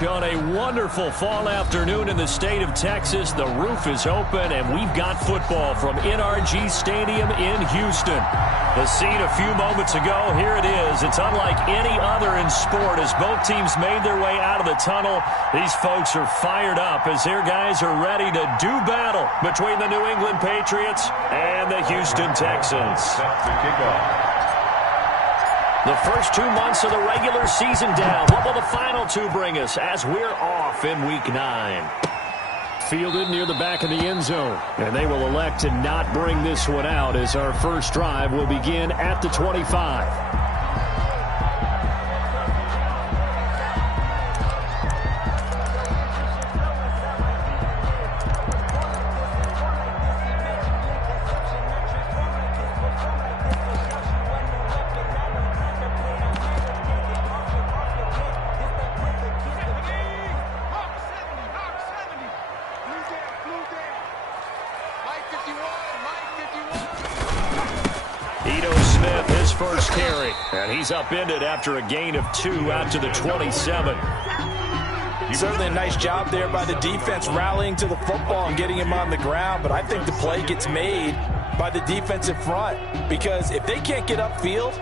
On a wonderful fall afternoon in the state of Texas, the roof is open, and we've got football from NRG Stadium in Houston. The scene a few moments ago, here it is. It's unlike any other in sport as both teams made their way out of the tunnel. These folks are fired up as their guys are ready to do battle between the New England Patriots and the Houston Texans. Set to kick off. The first 2 months of the regular season down. What will the final two bring us as we're off in Week 9? Fielded near the back of the end zone. And they will elect to not bring this one out as our first drive will begin at the 25. First carry, and he's upended after a gain of 2 out to the 27. Certainly a nice job there by the defense rallying to the football and getting him on the ground, but I think the play gets made by the defensive front because if they can't get upfield,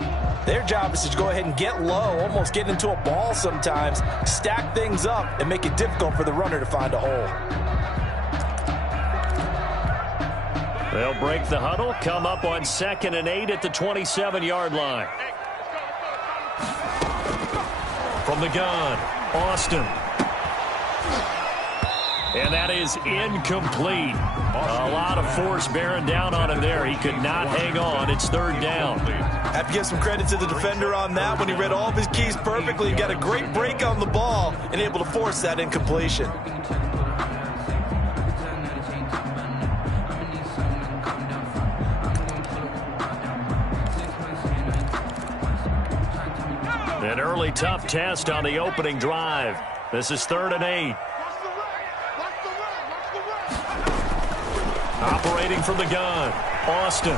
their job is to go ahead and get low, almost get into a ball sometimes, stack things up, and make it difficult for the runner to find a hole. They'll break the huddle, come up on 2nd and 8 at the 27-yard line. From the gun, Austin. And that is incomplete. A lot of force bearing down on him there. He could not hang on. It's 3rd down. Have to give some credit to the defender on that when he read all of his keys perfectly and got a great break on the ball and able to force that incompletion. An early tough test on the opening drive. This is 3rd and 8. Operating from the gun, Austin.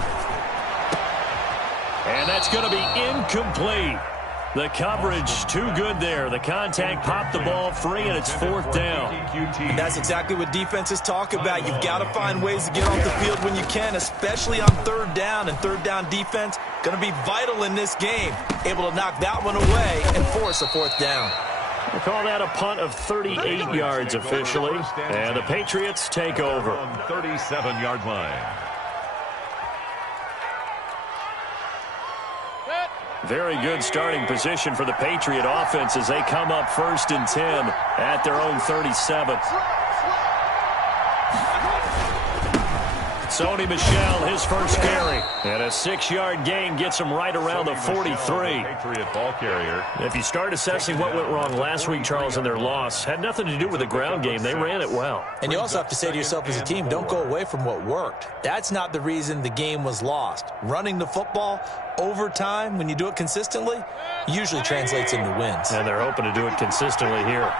And that's going to be incomplete. The coverage too good there. The contact popped the ball free, and it's 4th down. And that's exactly what defenses talk about. You've got to find ways to get off the field when you can, especially on 3rd down. And 3rd down defense going to be vital in this game. Able to knock that one away and force a 4th down. We call that a punt of 38 yards officially. And the Patriots take over. 37-yard line. Very good starting position for the Patriot offense as they come up 1st and 10 at their own 37. Sony Michel, his first carry. And a 6-yard gain gets him right around the 43. Patriot ball carrier. If you start assessing what went wrong last week, Charles, in their loss, had nothing to do with the ground game. They ran it well. And you also have to say to yourself as a team, don't go away from what worked. That's not the reason the game was lost. Running the football over time, when you do it consistently, usually translates into wins. And they're hoping to do it consistently here.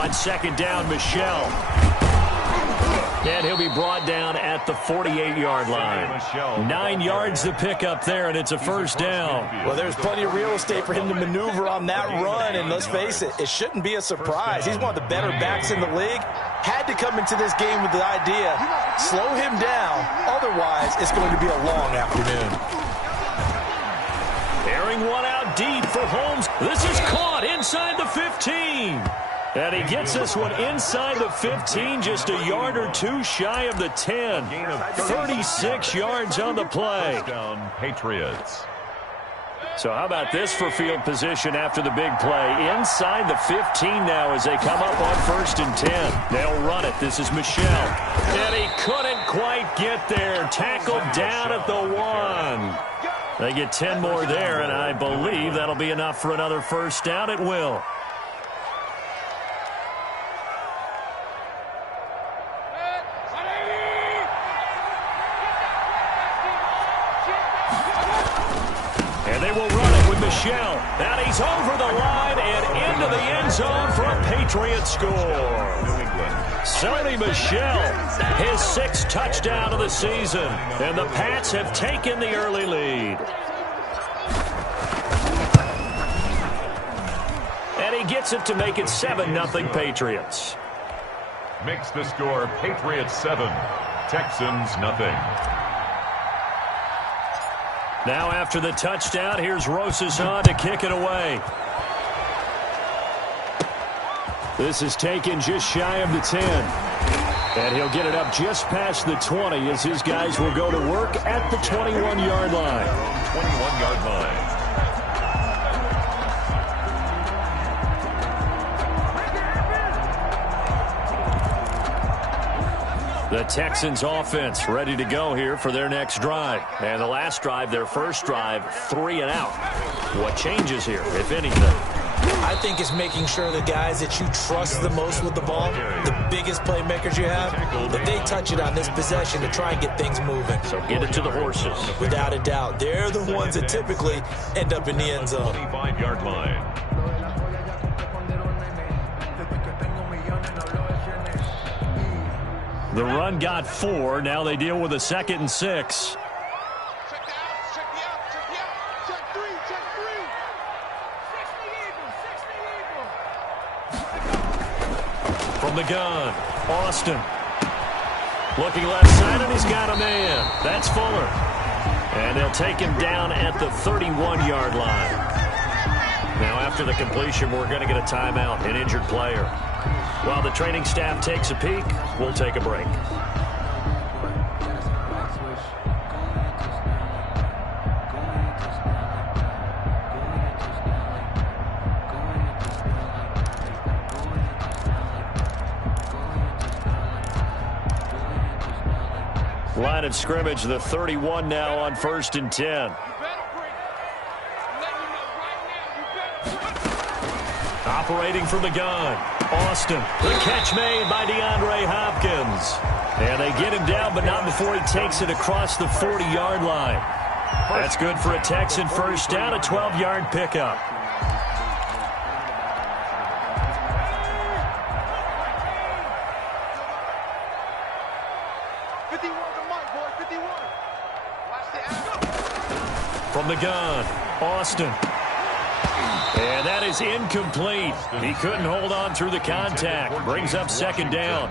On 2nd down, Michel. And he'll be brought down at the 48-yard line. 9 yards to pick up there, and it's a 1st down. Well, there's plenty of real estate for him to maneuver on that run, and let's face it, it shouldn't be a surprise. He's one of the better backs in the league. Had to come into this game with the idea, slow him down, otherwise it's going to be a long afternoon. Airing one out deep for Holmes. This is caught inside the 15. And he gets this one inside the 15, just a yard or 2 shy of the 10. 36 yards on the play. Down Patriots. So how about this for field position after the big play? Inside the 15 now as they come up on 1st and 10. They'll run it. This is Michel. And he couldn't quite get there. Tackled down at the 1. They get 10 more there, and I believe that'll be enough for another 1st down. It will. They will run it with Michel. And he's over the line and into the end zone for a Patriot score. Sony Michel, his 6th touchdown of the season. And the Pats have taken the early lead. he gets it to make it 7-0 Patriots. Makes the score Patriots 7, Texans nothing. Now after the touchdown, here's Rosas to kick it away. This is taken just shy of the 10. And he'll get it up just past the 20 as his guys will go to work at the 21-yard line. 21-yard line. The Texans offense ready to go here for their next drive. And the last drive, their first drive, 3 and out. What changes here, if anything? I think it's making sure the guys that you trust the most with the ball, the biggest playmakers you have, that they touch it on this possession to try and get things moving. So get it to the horses. Without a doubt. They're the ones that typically end up in the end zone. 25-yard line. The run got 4. Now they deal with a 2nd and 6. From the gun, Austin. Looking left side, and he's got a man. That's Fuller. And they'll take him down at the 31-yard line. Now after the completion, we're going to get a timeout, an injured player. While the training staff takes a peek, we'll take a break. Line of scrimmage, the 31 now on 1st and 10. Operating from the gun, Austin. The catch made by DeAndre Hopkins. And they get him down, but not before he takes it across the 40-yard line. That's good for a Texan first down, a 12-yard pickup. From the gun, Austin. And that is incomplete. He couldn't hold on through the contact. Brings up 2nd down.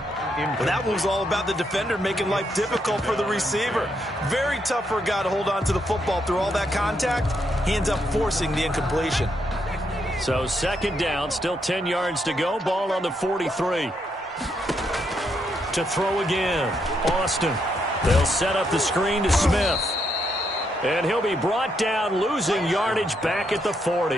Well, that one was all about the defender making life difficult for the receiver. Very tough for a guy to hold on to the football through all that contact. He ends up forcing the incompletion. So 2nd down, still 10 yards to go. Ball on the 43. To throw again, Austin. They'll set up the screen to Smith. And he'll be brought down, losing yardage back at the 40.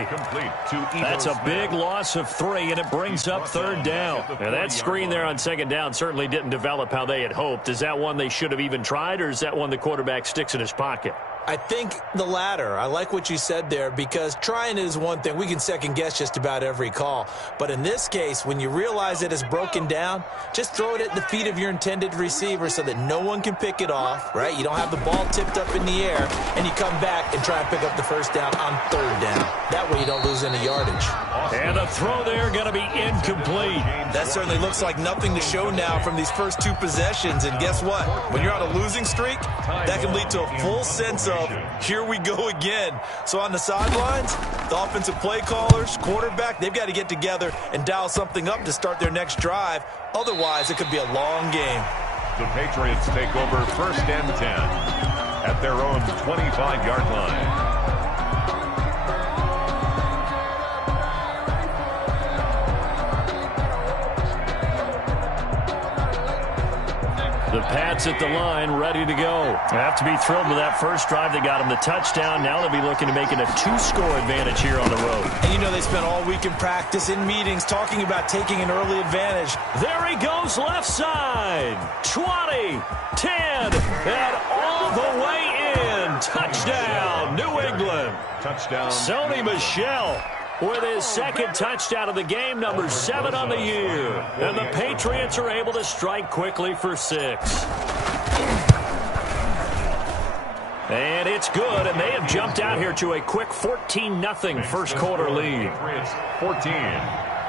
That's a big loss of 3, and it brings up 3rd down. Now, that screen there on 2nd down certainly didn't develop how they had hoped. Is that one they should have even tried, or is that one the quarterback sticks in his pocket? I think the latter. I like what you said there, because trying is one thing. We can second-guess just about every call. But in this case, when you realize that it's broken down, just throw it at the feet of your intended receiver so that no one can pick it off, right? You don't have the ball tipped up in the air, and you come back and try and pick up the first down on 3rd down. That way you don't lose any yardage. And the throw there going to be incomplete. That certainly looks like nothing to show now from these first 2 possessions. And guess what? When you're on a losing streak, that can lead to a full sense of, here we go again. So on the sidelines, the offensive play callers, quarterback, they've got to get together and dial something up to start their next drive. Otherwise, it could be a long game. The Patriots take over 1st and 10 at their own 25-yard line. The Pats at the line, ready to go. They have to be thrilled with that first drive. They got them the touchdown. Now they'll be looking to make it a 2-score advantage here on the road. And you know they spent all week in practice, in meetings, talking about taking an early advantage. There he goes, left side. 20, 10, and all the way in. Touchdown, New England. Touchdown. Sony Michel with his 2nd touchdown of the game, number 7 on the year. And the Patriots are able to strike quickly for 6. And it's good, and they have jumped out here to a quick 14-0 first quarter lead. Patriots 14,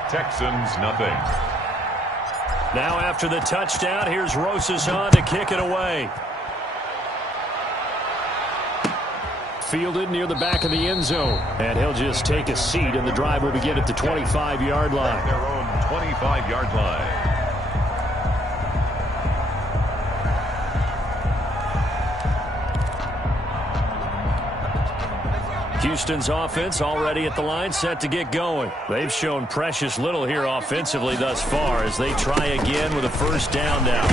Texans nothing. Now after the touchdown, here's Rosas to kick it away. fielded near the back of the end zone. And he'll just take a seat, and the drive will begin at the 25-yard line. Their own 25-yard line. Houston's offense already at the line, set to get going. They've shown precious little here offensively thus far as they try again with a first down now.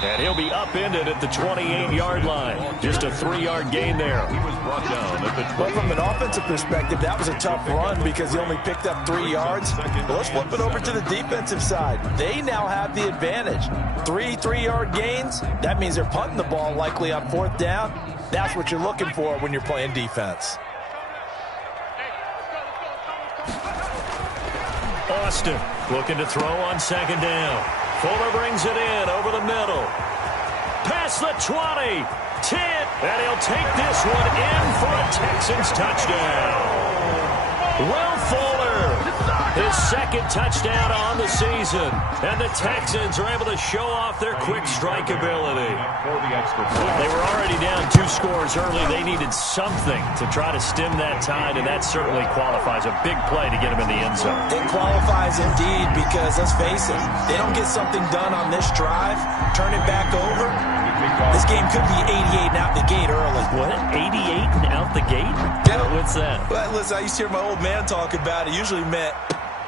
And he'll be upended at the 28-yard line. Just a 3-yard gain there. He was brought down at the 20. Well, from an offensive perspective, that was a tough run because he only picked up 3 yards. But let's flip it over to the defensive side. They now have the advantage. 3-3-yard gains. That means they're punting the ball likely on 4th down. That's what you're looking for when you're playing defense. Austin looking to throw on 2nd down. Fuller brings it in over the middle. Past the 20. 10. And he'll take this one in for a Texans touchdown. Will Fuller, his 2nd touchdown on the season. And the Texans are able to show off their quick strike ability. They were already down 2 scores early. They needed something to try to stem that tide, and that certainly qualifies. A big play to get them in the end zone. It qualifies indeed because, let's face it, they don't get something done on this drive, turn it back over. This game could be 88 and out the gate early. What? 88 and out the gate? Yeah. What's that? Well, listen, I used to hear my old man talk about it. Usually meant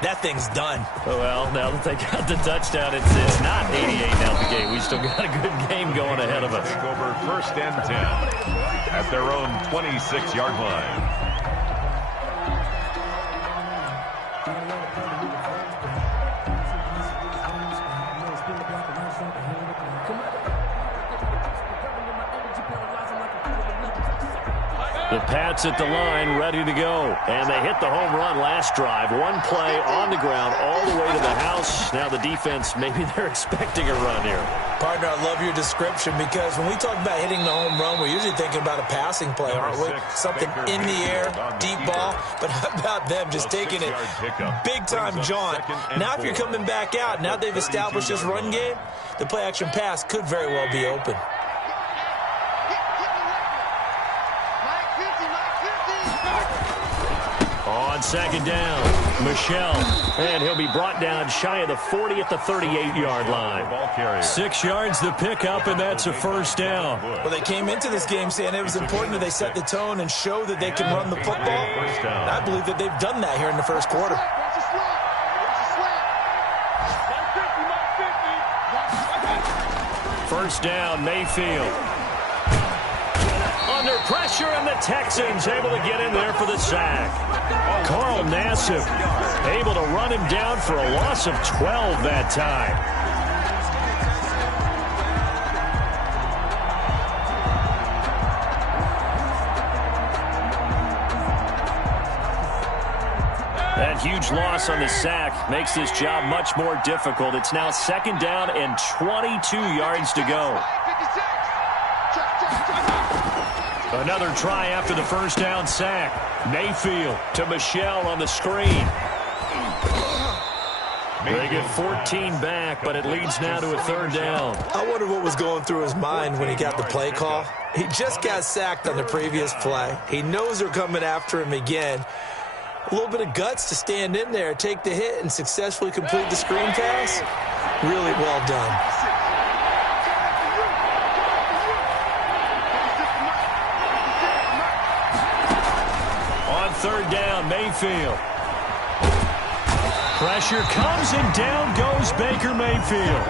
that thing's done. Well, now that they got the touchdown, it's not 88 and out the gate. We still got a good game going ahead of us. Take over 1st and 10 at their own 26-yard line. The Pats at the line, ready to go. And they hit the home run last drive. 1 play on the ground all the way to the house. Now the defense, maybe they're expecting a run here. Partner, I love your description because when we talk about hitting the home run, we're usually thinking about a passing play, aren't we? Something in the air, deep ball. But how about them just taking it big-time jaunt? Now if you're coming back out, now they've established this run game, the play-action pass could very well be open. On 2nd down, Michel. And he'll be brought down shy of the 40 at the 38-yard line. 6 yards the pickup, and that's a first down. Well, they came into this game saying it was important that they set the tone and show that they can run the football. And I believe that they've done that here in the first quarter. First down, Mayfield. Under pressure, and the Texans able to get in there for the sack. Carl Nassib able to run him down for a loss of 12 that time. That huge loss on the sack makes this job much more difficult. It's now 2nd down and 22 yards to go. Another try after the first down sack. Mayfield to Michel on the screen. They get 14 back, but it leads now to a 3rd down. I wonder what was going through his mind when he got the play call. He just got sacked on the previous play. He knows they're coming after him again. A little bit of guts to stand in there, take the hit, and successfully complete the screen pass. Really well done. On 3rd down, Mayfield. Pressure comes, and down goes Baker Mayfield.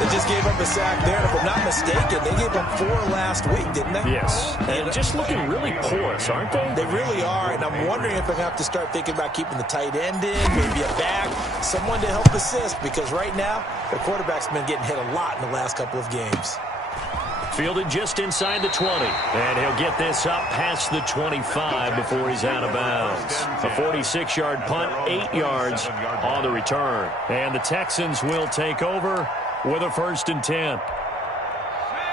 They just gave up a sack there, and if I'm not mistaken, they gave up 4 last week, didn't they? Yes. And just looking really porous, aren't they? They really are, and I'm wondering if they have to start thinking about keeping the tight end in, maybe a back, someone to help assist, because right now, their quarterback's been getting hit a lot in the last couple of games. Fielded just inside the 20. And he'll get this up past the 25 before he's out of bounds. A 46-yard punt, 8 yards on the return. And the Texans will take over with a 1st and 10.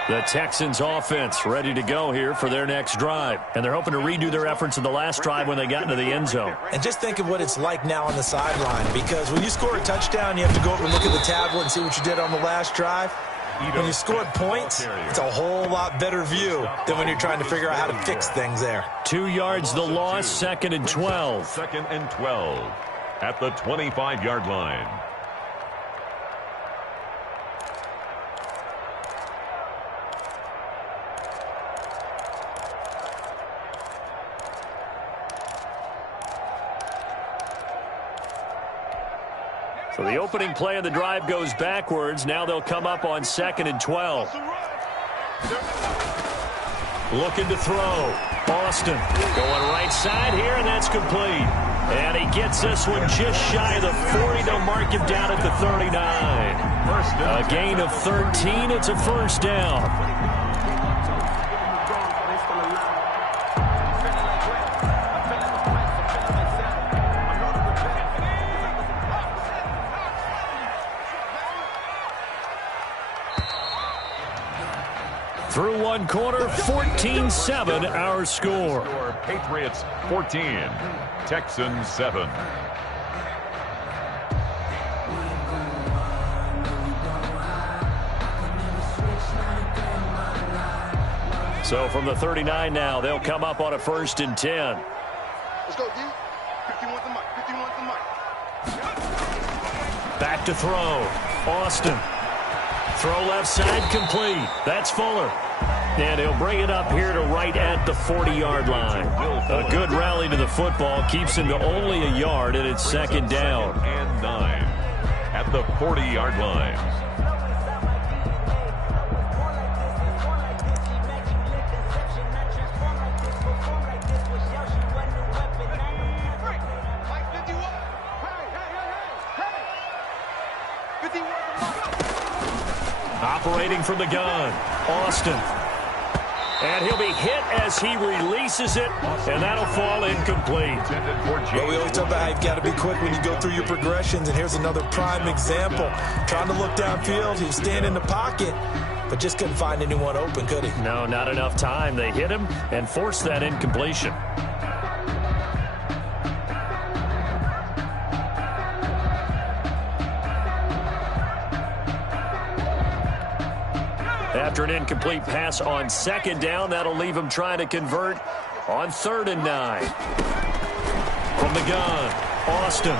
The Texans offense ready to go here for their next drive. And they're hoping to redo their efforts in the last drive when they got into the end zone. And just think of what it's like now on the sideline, because when you score a touchdown, you have to go over and look at the tablet and see what you did on the last drive. when you scored points, it's a whole lot better view than when you're trying to figure out how to fix things there. 2 yards the loss, 2nd and 12. 2nd and 12 at the 25-yard line. So the opening play of the drive goes backwards. Now they'll come up on 2nd and 12. Looking to throw. Austin going right side here, and that's complete. And he gets this one just shy of the 40. They'll mark him down at the 39. A gain of 13. It's a first down. Through one quarter, 14-7 our score. Patriots 14, Texans 7. So from the 39 now, they'll come up on a 1st and 10. Let's go, D. 51's the mic. 51's the mic. Back to throw. Austin. Throw left side, complete. That's Fuller. And he'll bring it up here to right at the 40-yard line. A good rally to the football keeps him to only a yard, and it's 2nd down. 2nd and 9 at the 40-yard line. Operating from the gun, Austin. And he'll be hit as he releases it, and that'll fall incomplete. Well, we always talk about how you've got to be quick when you go through your progressions, and here's another prime example. Trying to look downfield, he was standing in the pocket, but just couldn't find anyone open, could he? No, not enough time. They hit him and forced that incompletion. After an incomplete pass on 2nd down, that'll leave him trying to convert on 3rd and 9. From the gun, Austin.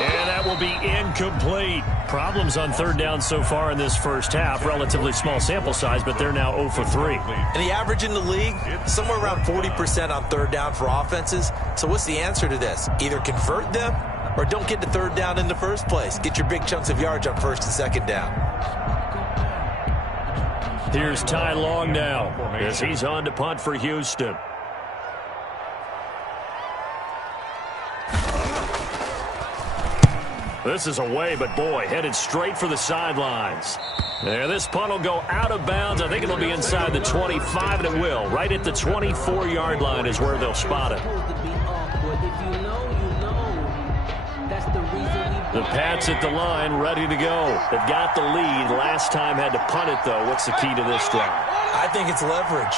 And that will be incomplete. Problems on 3rd down so far in this first half. Relatively small sample size, but they're now 0 for 3. And the average in the league, somewhere around 40% on 3rd down for offenses. So what's the answer to this? Either convert them or don't get to 3rd down in the first place. Get your big chunks of yards on 1st and 2nd down. Here's Ty Long now as he's on to punt for Houston. This is away, but boy, headed straight for the sidelines. There, this punt will go out of bounds. I think it'll be inside the 25, and it will. Right at the 24-yard line is where they'll spot it. The Pats at the line, ready to go. They've got the lead. Last time had to punt it, though. What's the key to this drive? I think it's leverage.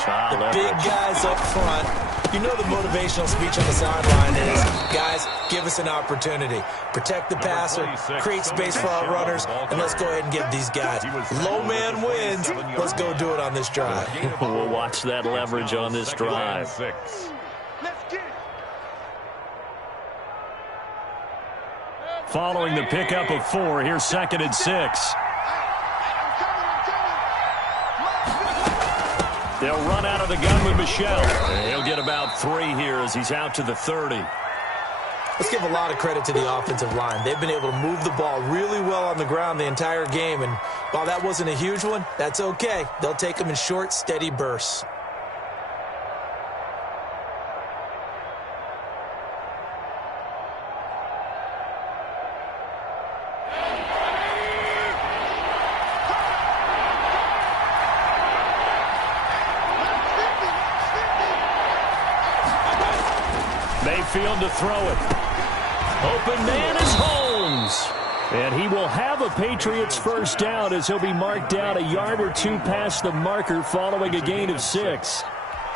Big guys up front. You know the motivational speech on the sideline is, guys, give us an opportunity. Protect the passer, create space for our runners, and let's go ahead and give these guys. Low man wins. Let's go do it on this drive. We'll watch that leverage on this drive. Following the pickup of 4, here's 2nd and 6. They'll run out of the gun with Michelle. And he'll get about 3 here as he's out to the 30. Let's give a lot of credit to the offensive line. They've been able to move the ball really well on the ground the entire game. And while that wasn't a huge one, that's okay. They'll take them in short, steady bursts. Mayfield to throw it. Open man is Holmes. And he will have a Patriots first down as he'll be marked down a yard or 2 past the marker following a gain of 6.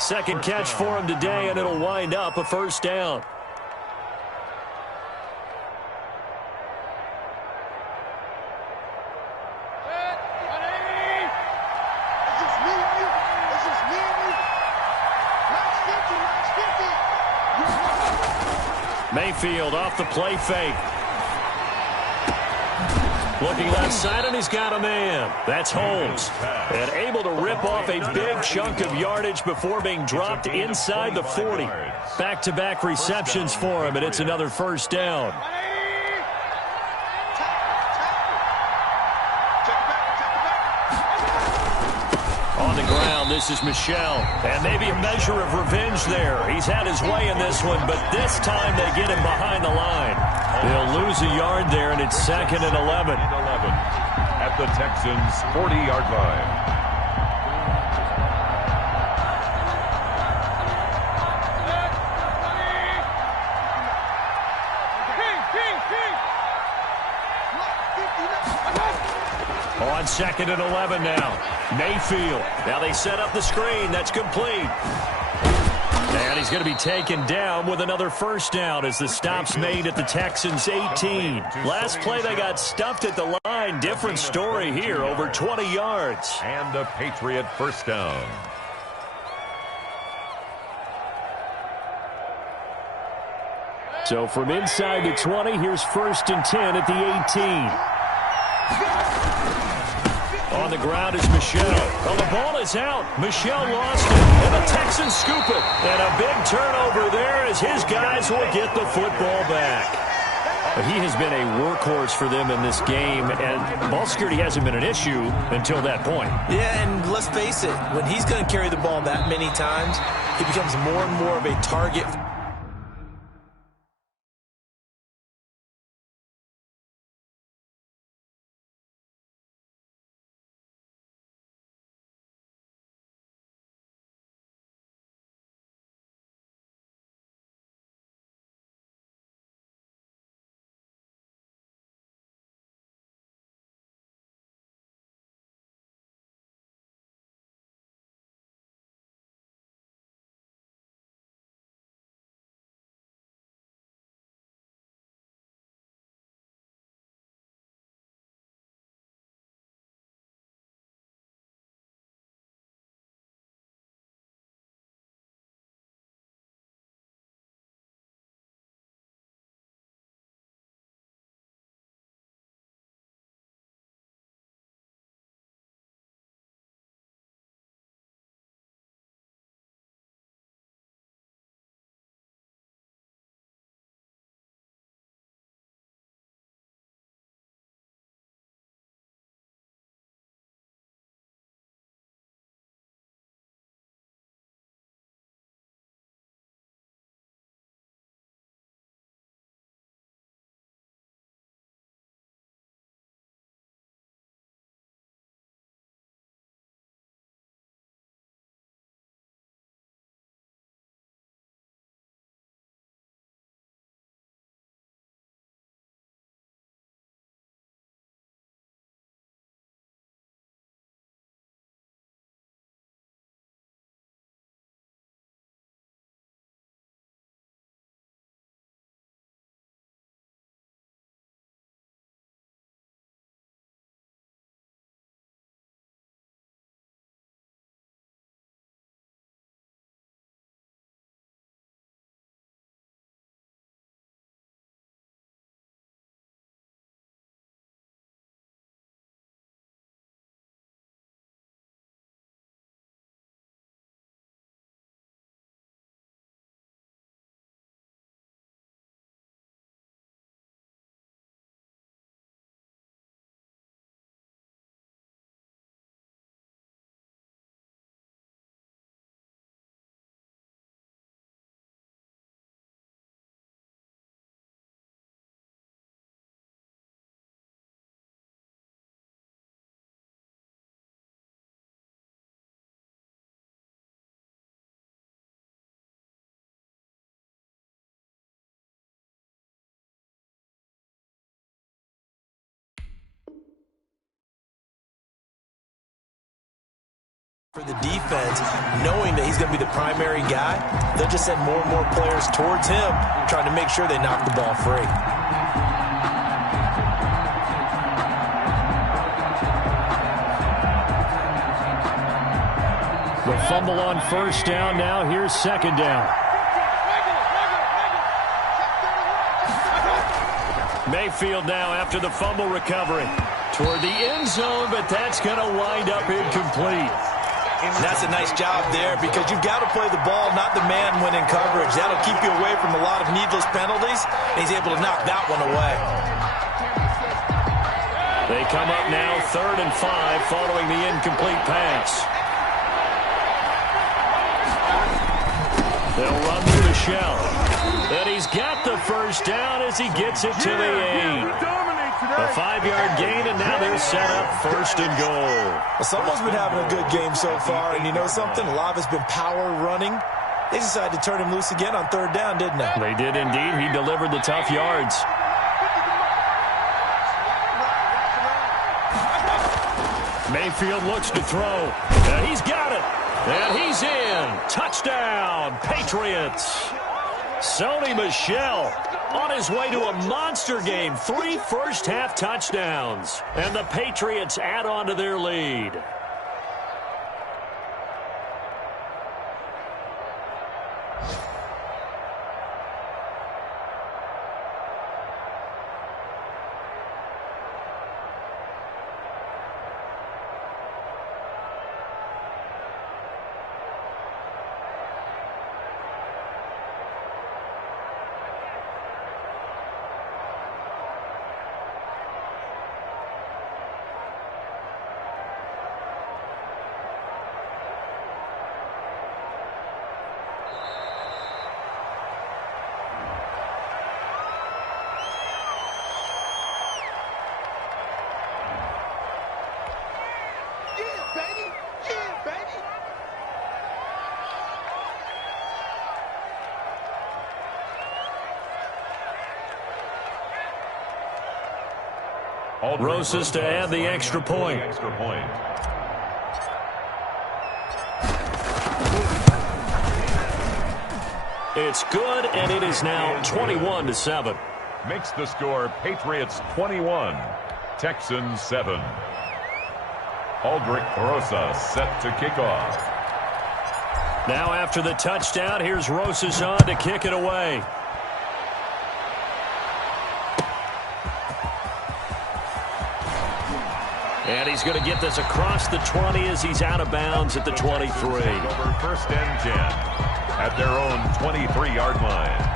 Second catch for him today, and it'll wind up a first down. Mayfield off the play fake. Looking left side, and he's got a man. That's Holmes. And able to rip off a big chunk of yardage before being dropped inside the 40. Back-to-back receptions for him, and it's another first down. On the ground, this is Michel. And maybe a measure of revenge there. He's had his way in this one, but this time they get him behind the line. They'll lose a yard there, and it's 2nd and 11. At the Texans' 40-yard line. On 2nd and 11 now. Mayfield. Now they set up the screen. That's complete. And he's going to be taken down with another first down as the stop's made at the Texans' 18. Last play they got stuffed at the line. Different story here, over 20 yards. And a Patriot first down. So from inside the 20, here's 1st and 10 at the 18. On the ground is Michel. Well, the ball is out. Michel lost it, and the Texans scoop it. And a big turnover there as his guys will get the football back. He has been a workhorse for them in this game, and ball security hasn't been an issue until that point. Yeah, and let's face it, when he's going to carry the ball that many times, he becomes more and more of a target. For the defense, knowing that he's going to be the primary guy, they'll just send more and more players towards him, trying to make sure they knock the ball free. The fumble on first down. Now here's 2nd down. Mayfield now after the fumble recovery. Toward the end zone, but that's going to wind up incomplete. And that's a nice job there because you've got to play the ball, not the man when in coverage. That'll keep you away from a lot of needless penalties, and he's able to knock that one away. They come up now 3rd and 5 following the incomplete pass. They'll run through the shell. And he's got the first down as he gets it to the 8. A 5-yard gain, and now they're set up 1st and goal. Well, someone's been having a good game so far, and you know something? A lot of it's been power running. They decided to turn him loose again on 3rd down, didn't they? They did indeed. He delivered the tough yards. Mayfield looks to throw. He's got it. And he's in. Touchdown, Patriots. Sony Michel on his way to a monster game. 3 first-half touchdowns. And the Patriots add on to their lead. Rosas to add the extra point. It's good, and it is now 21-7. Makes the score Patriots 21, Texans 7. Aldrich Rosas set to kick off. Now after the touchdown, here's Rosas on to kick it away. And he's going to get this across the 20 as he's out of bounds at the 23. Over 1st and 10 at their own 23-yard line.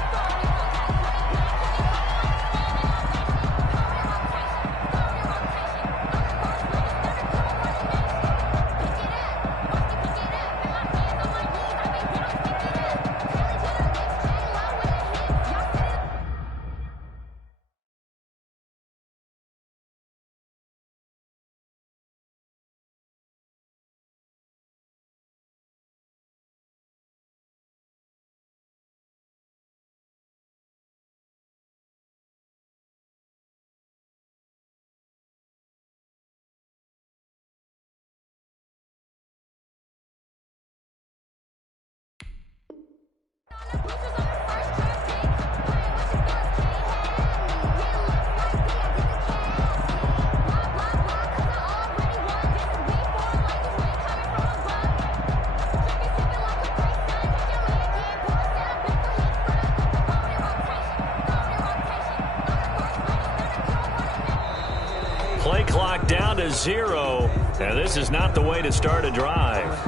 Play clock down to 0, and this is not the way to start a drive.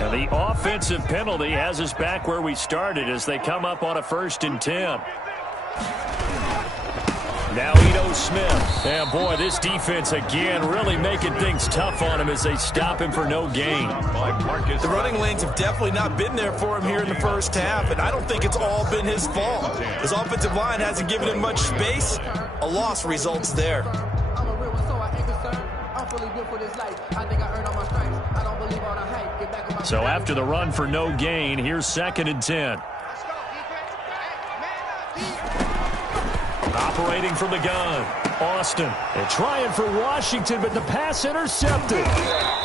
And the offensive penalty has us back where we started as they come up on a 1st and 10. Now Ito Smith. And boy, this defense again really making things tough on him as they stop him for no gain. The running lanes have definitely not been there for him here in the 1st half, and I don't think it's all been his fault. His offensive line hasn't given him much space. A loss results there. So after the run for no gain, here's 2nd and 10. Operating from the gun, Austin. And trying for Washington, but the pass intercepted.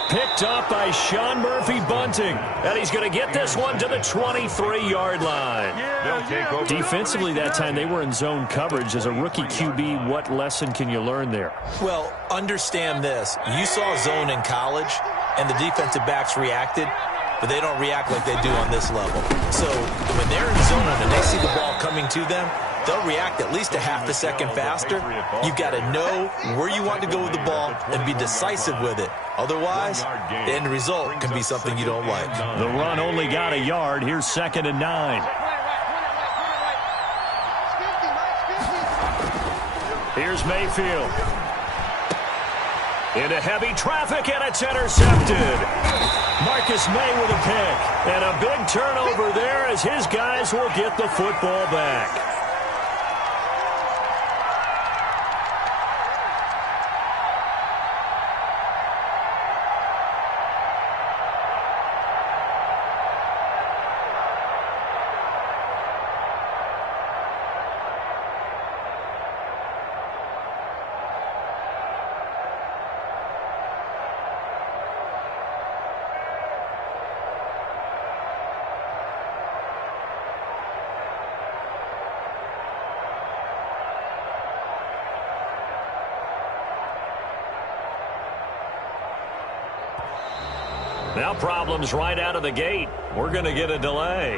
Picked up by Sean Murphy-Bunting. And he's going to get this one to the 23-yard line. Defensively that time, they were in zone coverage. As a rookie QB, what lesson can you learn there? Well, understand this. You saw zone in college. and the defensive backs reacted, but they don't react like they do on this level. So when they're in zone and they see the ball coming to them, they'll react at least a half a second faster. You've got to know where you want to go with the ball and be decisive with it. Otherwise, the end result can be something you don't like. The run only got a yard. Here's 2nd and 9. Here's Mayfield. Into heavy traffic, and it's intercepted. Marcus May with a pick. And a big turnover there as his guys will get the football back. Now problems right out of the gate. We're going to get a delay.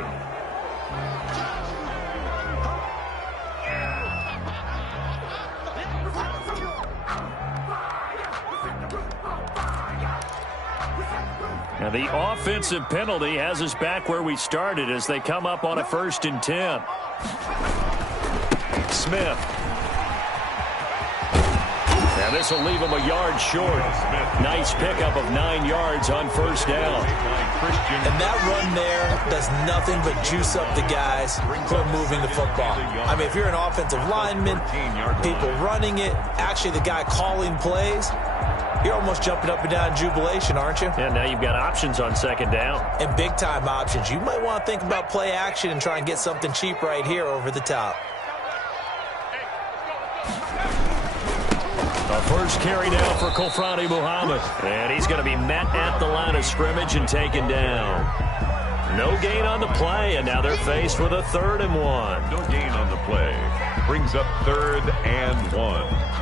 Now the offensive penalty has us back where we started as they come up on a 1st and 10. Smith. Now this will leave him a yard short. Nice pickup of 9 yards on 1st down. And that run there does nothing but juice up the guys who are moving the football. I mean, if you're an offensive lineman, people running it, actually the guy calling plays, you're almost jumping up and down in jubilation, aren't you? Yeah, now you've got options on 2nd down. And big-time options. You might want to think about play action and try and get something cheap right here over the top. A first carry now for Kofrani Muhammad. And he's going to be met at the line of scrimmage and taken down. No gain on the play, and now they're faced with a 3rd and 1. No gain on the play. Brings up 3rd and 1.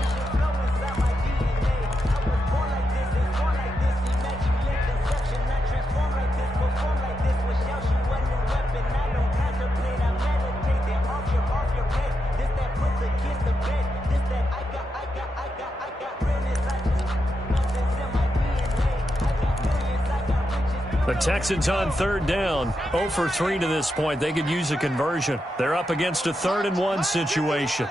The Texans on 3rd down. 0 for 3 to this point. They could use a conversion. They're up against a 3rd and 1 situation.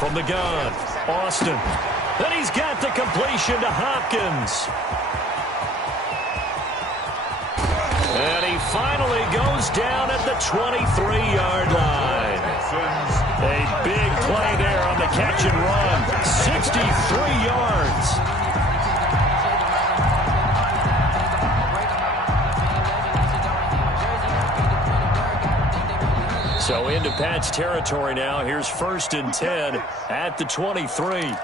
From the gun, Austin. Then he's got the completion to Hopkins. And he finally goes down at the 23-yard line. A big play there on the catch and run. 63 yards. So into Pat's territory now. Here's 1st and 10 at the 23.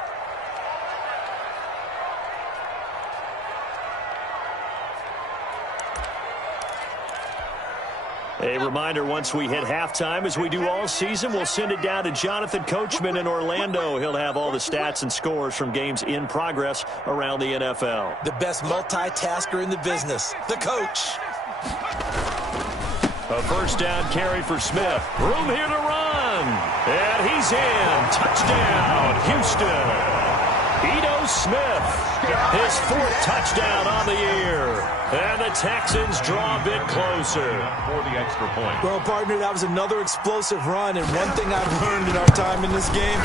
A reminder, once we hit halftime, as we do all season, we'll send it down to Jonathan Coachman in Orlando. He'll have all the stats and scores from games in progress around the NFL. The best multitasker in the business, the coach. A first down carry for Smith. Room here to run. And he's in. Touchdown, Houston. Ito Smith, his 4th touchdown on the year. And the Texans draw a bit closer. For the extra point. Well, partner, that was another explosive run. And one thing I've learned in our time in this game,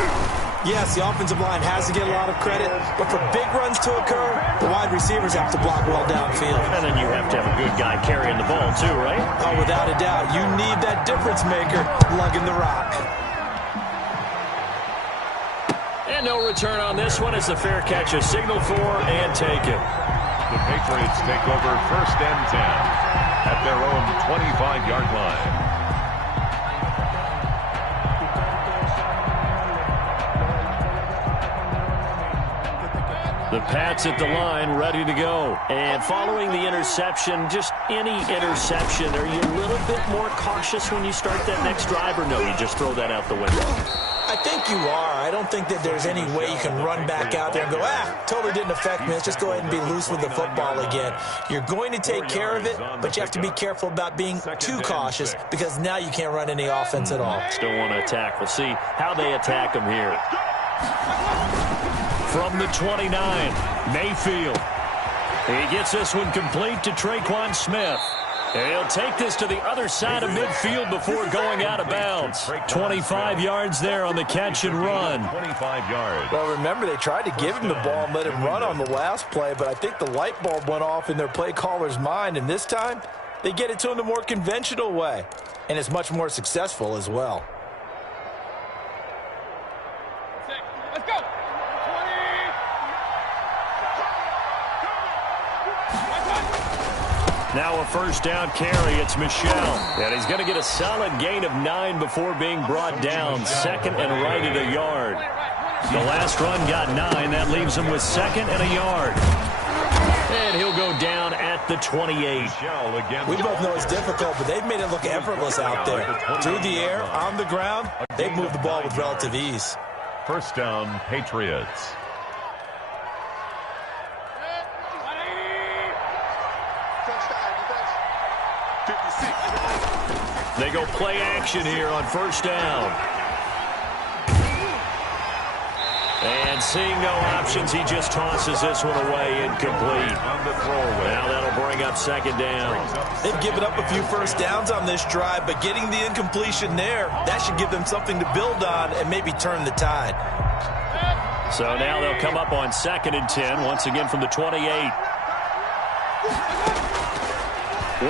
yes, the offensive line has to get a lot of credit, but for big runs to occur, the wide receivers have to block well downfield. And then you have to have a good guy carrying the ball too, right? Oh, without a doubt. You need that difference maker lugging the rock. And no return on this one as the fair catch is signaled for and taken. The Patriots take over 1st and 10 at their own 25-yard line. The Pats at the line, ready to go. And following the interception, just any interception, are you a little bit more cautious when you start that next drive, or no, you just throw that out the window? I think you are. I don't think that there's any way you can run back out there and go, totally didn't affect me. Let's just go ahead and be loose with the football again. You're going to take care of it, but you have to be careful about being too cautious because now you can't run any offense at all. Still want to attack. We'll see how they attack him here. From the 29, Mayfield. He gets this one complete to Traquan Smith. He'll take this to the other side of midfield before going out of bounds. 25 yards there on the catch and run. 25 yards. Well, remember, they tried to give him the ball and let him run on the last play, but I think the light bulb went off in their play caller's mind, and this time they get it to him the more conventional way, and it's much more successful as well. Let's go. 20. Now a first down carry. It's Michel. And he's going to get a solid gain of 9 before being brought down. Second and right at a yard. The last run got 9. That leaves him with second and a yard. And he'll go down at the 28. We both know it's difficult, but they've made it look effortless out there. Through the air, on the ground, they've moved the ball with relative ease. First down, Patriots. They go play action here on first down. And seeing no options, he just tosses this one away, incomplete. Now that'll bring up second down. They've given up a few first downs on this drive, but getting the incompletion there, that should give them something to build on and maybe turn the tide. So now they'll come up on second and 10, once again from the 28.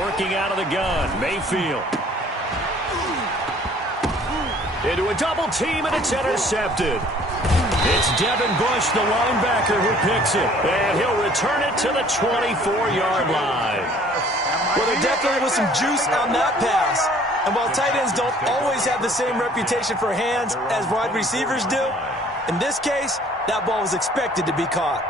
Working out of the gun, Mayfield. Into a double team, and it's intercepted. It's Devin Bush, the linebacker, who picks it. And he'll return it to the 24-yard line. Well, there definitely was some juice on that pass. And while tight ends don't always have the same reputation for hands as wide receivers do, in this case, that ball was expected to be caught.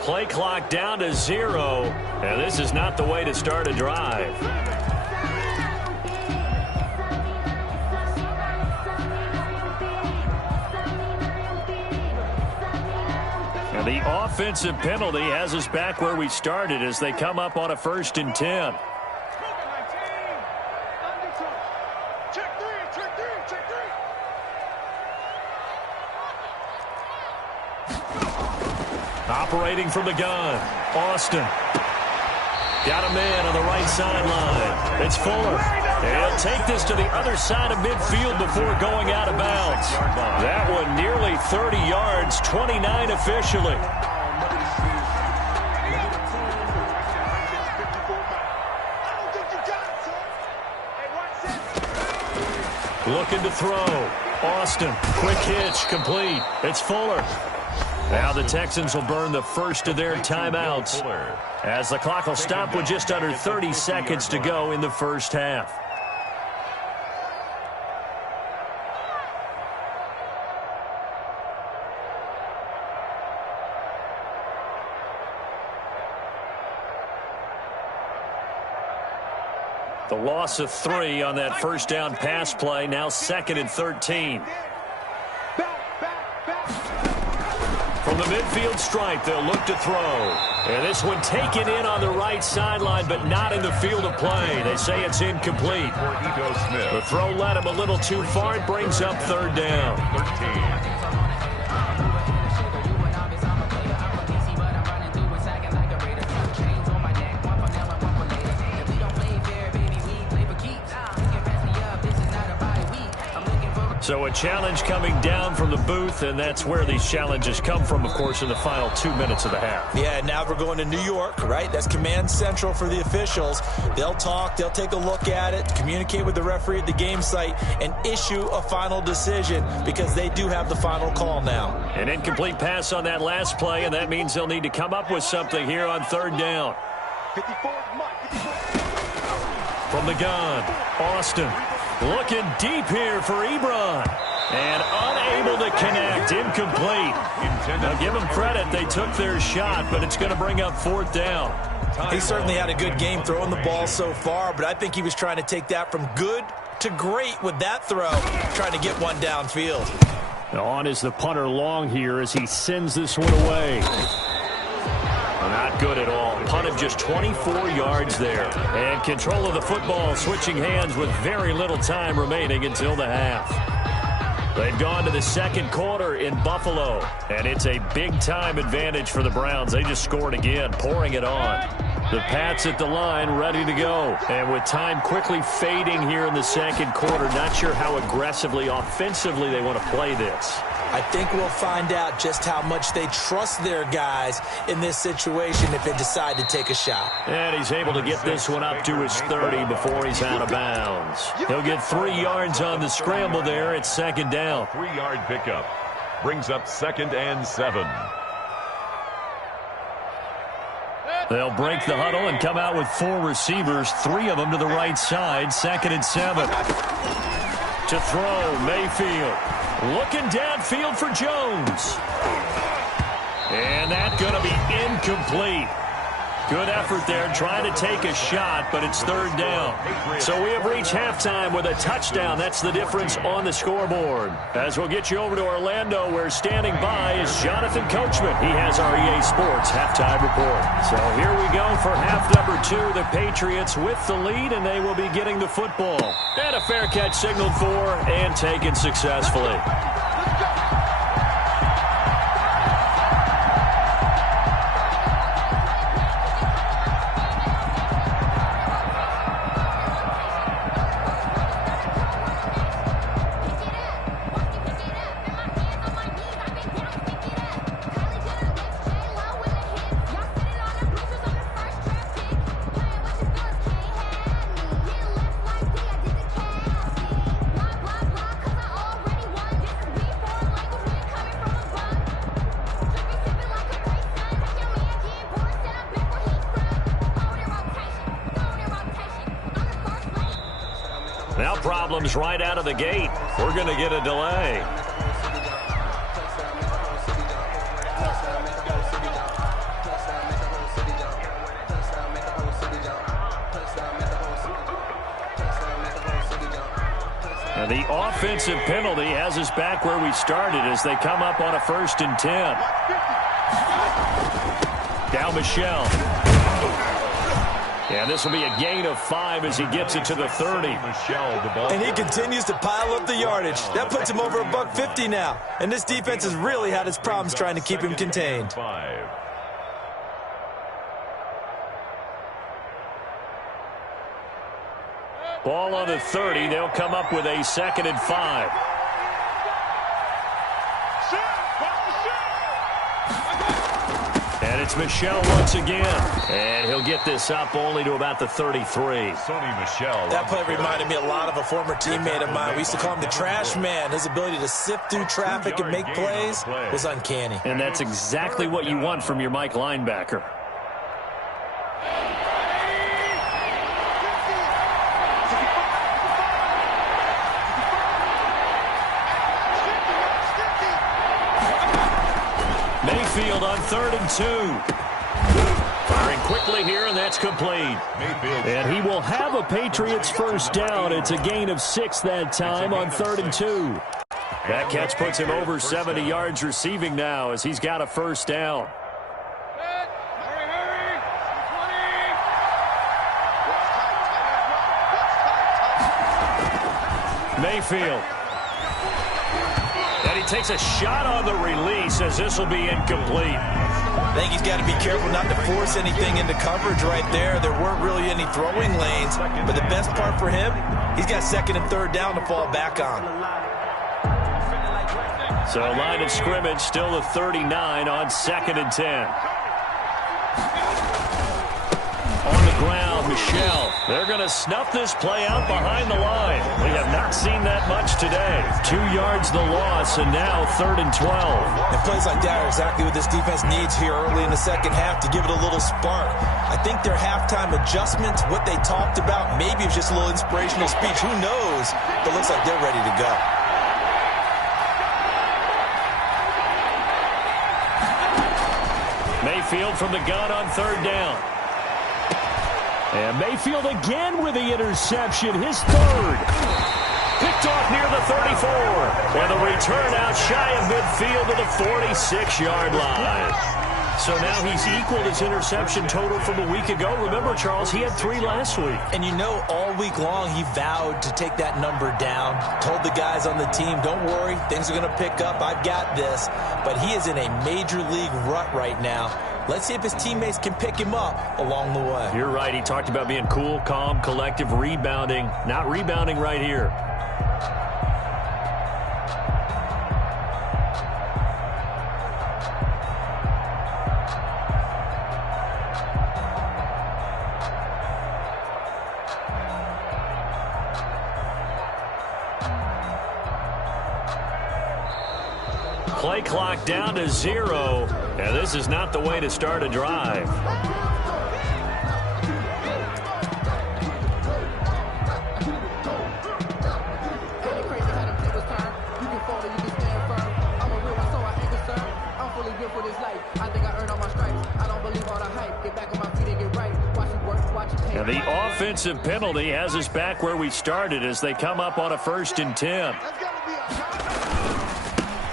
Play clock down to 0, and this is not the way to start a drive. And the offensive penalty has us back where we started as they come up on a first and 10. Operating from the gun, Austin. Got a man on the right sideline. It's Fuller. He'll take this to the other side of midfield before going out of bounds. That one nearly 30 yards, 29 officially. Looking to throw. Austin, quick hitch, complete. It's Fuller. Now the Texans will burn the first of their timeouts as the clock will stop with just under 30 seconds to go in the first half. The loss of 3 on that first down pass play, now second and 13. From the midfield stripe, they'll look to throw. And this one taken in on the right sideline, but not in the field of play. They say it's incomplete. The throw led him a little too far. It brings up third down. 13. So a challenge coming down from the booth, and that's where these challenges come from, of course, in the final 2 minutes of the half. Yeah, now we're going to New York, right? That's command central for the officials. They'll talk, they'll take a look at it, communicate with the referee at the game site, and issue a final decision because they do have the final call now. An incomplete pass on that last play, and that means they'll need to come up with something here on third down. 54, From the gun, Austin looking deep here for Ebron. And unable to connect, incomplete. Now give them credit, they took their shot, but it's going to bring up fourth down. He certainly had a good game throwing the ball so far, but I think he was trying to take that from good to great with that throw, trying to get one downfield. Now on is the punter long here as he sends this one away. Not good at all. Punt of just 24 yards there. And control of the football, switching hands with very little time remaining until the half. They've gone to the second quarter in Buffalo, and it's a big-time advantage for the Browns. They just scored again, pouring it on. The Pats at the line, ready to go. And with time quickly fading here in the second quarter, not sure how aggressively, offensively they want to play this. I think we'll find out just how much they trust their guys in this situation if they decide to take a shot. And he's able to get this one up to his 30 before he's out of bounds. He'll get 3 yards on the scramble there. It's second down. 3-yard pickup brings up 2nd and 7. They'll break the huddle and come out with 4 receivers, 3 of them to the right side. 2nd and 7. To throw, Mayfield. Looking downfield for Jones. And that's going to be incomplete. Good effort there trying to take a shot, but it's third down. So we have reached halftime with a touchdown. That's the difference on the scoreboard. As we'll get you over to Orlando, where standing by is Jonathan Coachman. He has our EA Sports halftime report. So here we go for half number 2. The Patriots with the lead, and they will be getting the football. And a fair catch signaled for and taken successfully. Now problems right out of the gate. We're going to get a delay. And the offensive penalty has us back where we started as they come up on a 1st and 10. Down Michelle. And this will be a gain of 5 as he gets it to the 30. And he continues to pile up the yardage. That puts him over $150 now. And this defense has really had its problems trying to keep him contained. Ball on the 30. They'll come up with a 2nd and 5. And it's Michelle once again. And he'll get this up only to about the 33. That play reminded me a lot of a former teammate of mine. We used to call him the trash man. His ability to sift through traffic and make plays was uncanny. And that's exactly what you want from your Mike linebacker. Mayfield on 3rd and 2. Firing quickly here, and that's complete. And he will have a Patriots first down. It's a gain of 6 that time on 3rd and 2. That catch puts him over 70 yards receiving now as he's got a first down. Mayfield. And he takes a shot on the release as this will be incomplete. I think he's got to be careful not to force anything into coverage right there. There weren't really any throwing lanes, but the best part for him, he's got 2nd and 3rd down to fall back on. So line of scrimmage still the 39 on 2nd and 10. On the ground, Michel. They're going to snuff this play out behind the line. We have not seen that much today. 2 yards the loss, and now 3rd and 12. And plays like that are exactly what this defense needs here early in the second half to give it a little spark. I think their halftime adjustments, what they talked about, maybe it was just a little inspirational speech. Who knows? But it looks like they're ready to go. Mayfield from the gun on 3rd down. And Mayfield again with the interception, his 3rd. Picked off near the 34. And the return out shy of midfield to the 46-yard line. So now he's equaled his interception total from a week ago. Remember, Charles, he had 3 last week. And you know, all week long he vowed to take that number down. Told the guys on the team, don't worry, things are going to pick up. I've got this. But he is in a major league rut right now. Let's see if his teammates can pick him up along the way. You're right. He talked about being cool, calm, collective, rebounding. Not rebounding right here. Play clock down to 0, and this is not the way to start a drive. And the offensive penalty has us back where we started as they come up on a 1st and 10.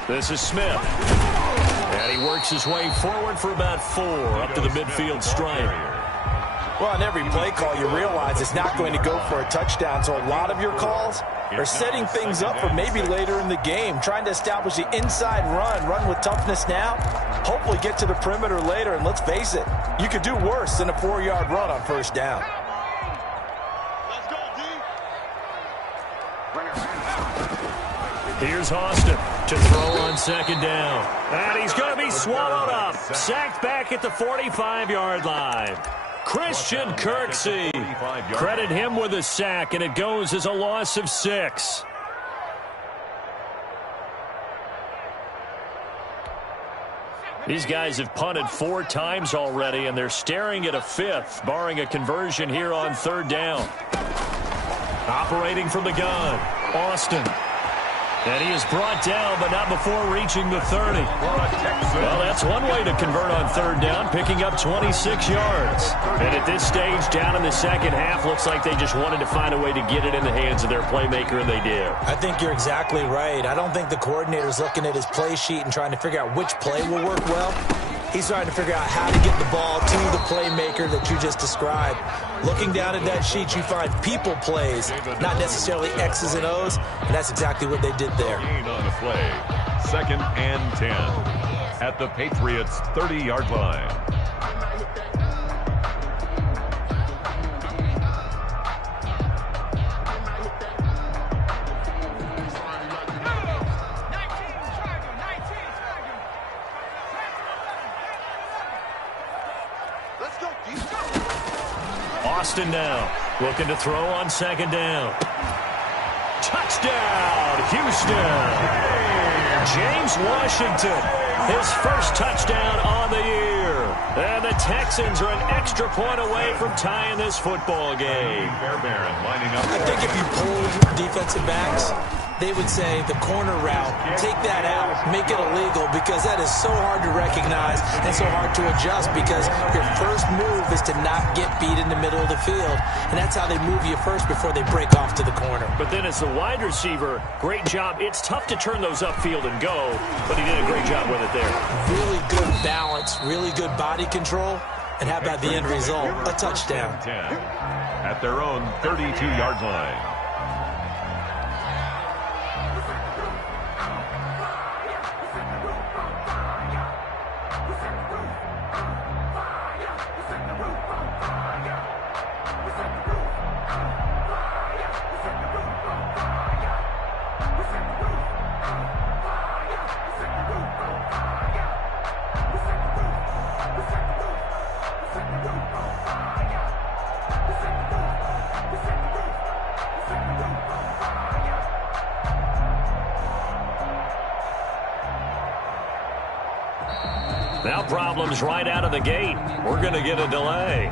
This is Smith. And he works his way forward for about 4 up to the midfield stripe. Well, on every play call, you realize it's not going to go for a touchdown. So a lot of your calls are setting things up for maybe later in the game, trying to establish the inside run with toughness now, hopefully get to the perimeter later. And let's face it, you could do worse than a 4-yard run on 1st down. Here's Austin to throw on 2nd down. And he's going to be swallowed up. Sacked back at the 45-yard line. Christian Kirksey. Credit him with a sack, and it goes as a loss of 6. These guys have punted 4 times already, and they're staring at a 5th, barring a conversion here on 3rd down. Operating from the gun, Austin. And he is brought down, but not before reaching the 30. Well, that's one way to convert on 3rd down, picking up 26 yards. And at this stage, down in the second half, looks like they just wanted to find a way to get it in the hands of their playmaker, and they did. I think you're exactly right. I don't think the coordinator's looking at his play sheet and trying to figure out which play will work well. He's trying to figure out how to get the ball to the playmaker that you just described. Looking down at that sheet, you find people plays, not necessarily X's and O's, and that's exactly what they did there. Gain on the play, 2nd and 10 at the Patriots' 30-yard line. Austin now looking to throw on 2nd down. Touchdown, Houston. James Washington, his first touchdown on the year. And the Texans are an extra point away from tying this football game. I think if you pulled defensive backs, they would say the corner route, take that out, make it illegal, because that is so hard to recognize and so hard to adjust, because your first move is to not get beat in the middle of the field, and that's how they move you first before they break off to the corner. But then as the wide receiver, great job. It's tough to turn those upfield and go, but he did a great job with it there. Really good balance, really good body control, and how about the end result? A touchdown. At their own 32-yard line. Now problems right out of the gate. We're going to get a delay.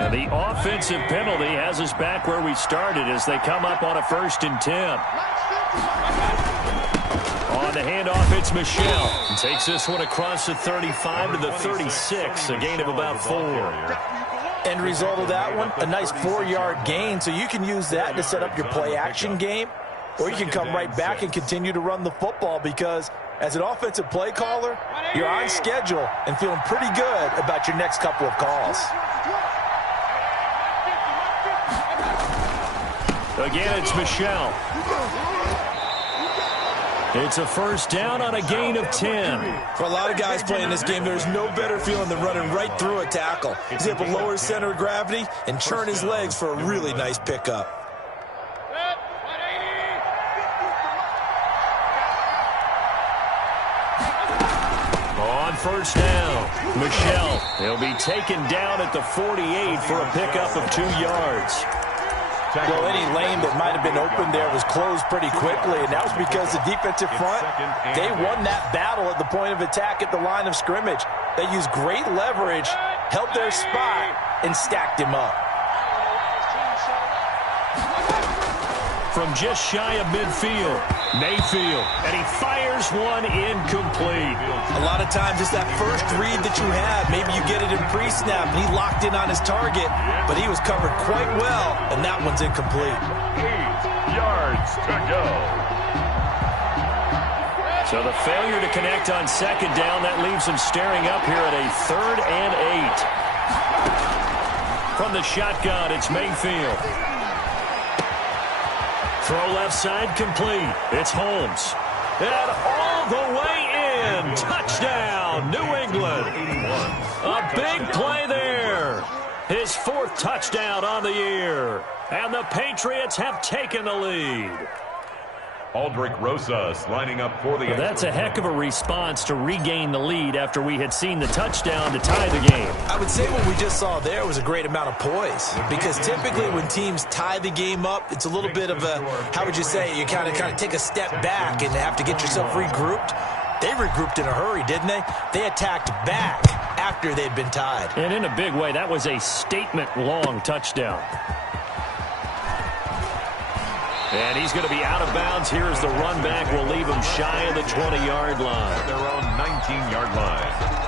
And the offensive penalty has us back where we started as they come up on a 1st and 10. On the handoff, it's Michel. Takes this one across the 35 to the 36, a gain of about 4. End result of that one, a nice 4-yard gain, so you can use that to set up your play-action game, or you can come right back and continue to run the football because as an offensive play caller, you're on schedule and feeling pretty good about your next couple of calls. Again, it's Michel. It's a 1st down on a gain of 10. For a lot of guys playing this game, there's no better feeling than running right through a tackle. He's able to lower his center of gravity and turn his legs for a really nice pickup. On 1st down, Michel. He'll be taken down at the 48 for a pickup of 2 yards. Well, any lane that might have been open there was closed pretty quickly, and that was because the defensive front, they won that battle at the point of attack at the line of scrimmage. They used great leverage, held their spot, and stacked him up. From just shy of midfield, Mayfield, and he fires one incomplete. A lot of times it's that first read that you have. Maybe you get it in pre-snap, and he locked in on his target, but he was covered quite well, and that one's incomplete. 8 yards to go. So the failure to connect on 2nd down, that leaves him staring up here at a 3rd and 8. From the shotgun, it's Mayfield. Throw left side complete. It's Holmes. And all the way in. Touchdown, New England. A big play there. His 4th touchdown on the year. And the Patriots have taken the lead. Aldrick Rosas lining up for the... Well, that's a heck of a response to regain the lead after we had seen the touchdown to tie the game. I would say what we just saw there was a great amount of poise, because typically when teams tie the game up, it's a little bit of a, how would you say, you kind of take a step back and have to get yourself regrouped. They regrouped in a hurry, didn't they? They attacked back after they'd been tied. And in a big way, that was a statement-long touchdown. And he's going to be out of bounds. Here's the run back. We'll leave him shy of the 20-yard line. Their own 19-yard line.